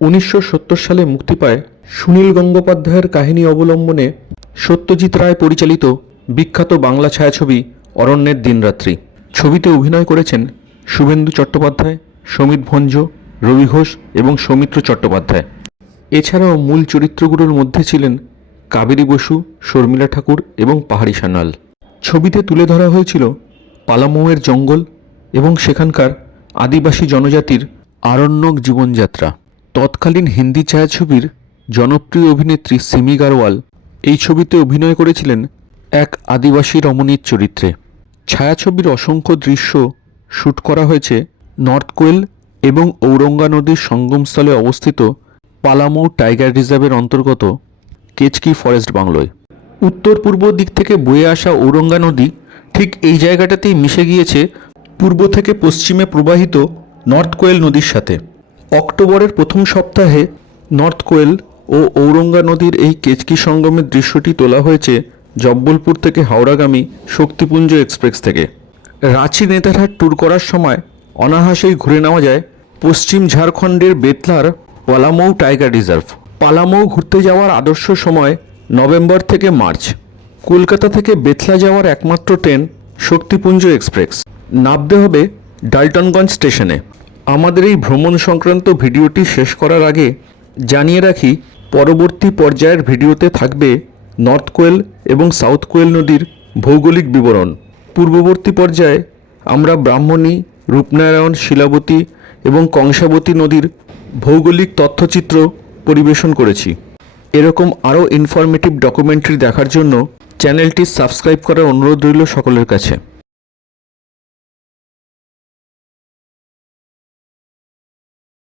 1970 সালে মুক্তি পায় সুনীল গঙ্গোপাধ্যায়ের কাহিনী অবলম্বনে সত্যজিৎ রায় পরিচালিত বিখ্যাত বাংলা ছায়াছবি অরণ্যের দিনরাত্রি। ছবিতে অভিনয় করেছেন শুভেন্দু চট্টোপাধ্যায়, সমিত ভঞ্জ, রবি ঘোষ এবং সৌমিত্র চট্টোপাধ্যায়। এছাড়াও মূল চরিত্রগুলোর মধ্যে ছিলেন কাবেরী বসু, শর্মিলা ঠাকুর এবং পাহাড়ি সান্যাল। ছবিতে তুলে ধরা হয়েছিল পালামৌয়ের জঙ্গল এবং সেখানকার আদিবাসী জনজাতির আরণ্যক জীবনযাত্রা। তৎকালীন হিন্দি ছায়াছবির জনপ্রিয় অভিনেত্রী সিমি গারওয়াল এই ছবিতে অভিনয় করেছিলেন এক আদিবাসী রমণীর চরিত্রে। ছায়াছবির অসংখ্য দৃশ্য শ্যুট করা হয়েছে নর্থ কোয়েল এবং ঔরঙ্গা নদীর সঙ্গমস্থলে অবস্থিত পালামৌ টাইগার রিজার্ভের অন্তর্গত কেচকি ফরেস্ট বাংলোয়। উত্তর পূর্ব দিক থেকে বয়ে আসা ঔরঙ্গা নদী ঠিক এই জায়গাটাতেই মিশে গিয়েছে পূর্ব থেকে পশ্চিমে প্রবাহিত নর্থ কোয়েল নদীর সাথে। অক্টোবরের প্রথম সপ্তাহে নর্থ কোয়েল ও ঔরঙ্গা নদীর এই কেচকি সঙ্গমের দৃশ্যটি তোলা হয়েছে জব্বলপুর থেকে হাওড়াগামী শক্তিপুঞ্জ এক্সপ্রেস থেকে। রাঁচি নেতারহাট ট্যুর করার সময় অনায়াসেই ঘুরে নেওয়া যায় পশ্চিম ঝাড়খণ্ডের বেতলার পালামৌ টাইগার রিজার্ভ। পালামৌ ঘুরতে যাওয়ার আদর্শ সময় নভেম্বর থেকে মার্চ। কলকাতা থেকে বেতলা যাওয়ার একমাত্র ট্রেন শক্তিপুঞ্জ এক্সপ্রেস। নামতে হবে ডাল্টনগঞ্জ স্টেশনে। আমাদের এই ভ্রমণ সংক্রান্ত ভিডিওটি শেষ করার আগে জানিয়ে রাখি, পরবর্তী পর্যায়ের ভিডিওতে থাকবে নর্থ কোয়েল এবং সাউথ কোয়েল নদীর ভৌগোলিক বিবরণ। পূর্ববর্তী পর্যায়ে আমরা ব্রাহ্মণী, রূপনারায়ণ, শিলাবতী এবং কংসাবতী নদীর ভৌগোলিক তথ্যচিত্র পরিবেশন করেছি। এরকম আরও ইনফরমেটিভ ডকুমেন্টারি দেখার জন্য চ্যানেলটি সাবস্ক্রাইব করার অনুরোধ রইল সকলের কাছে।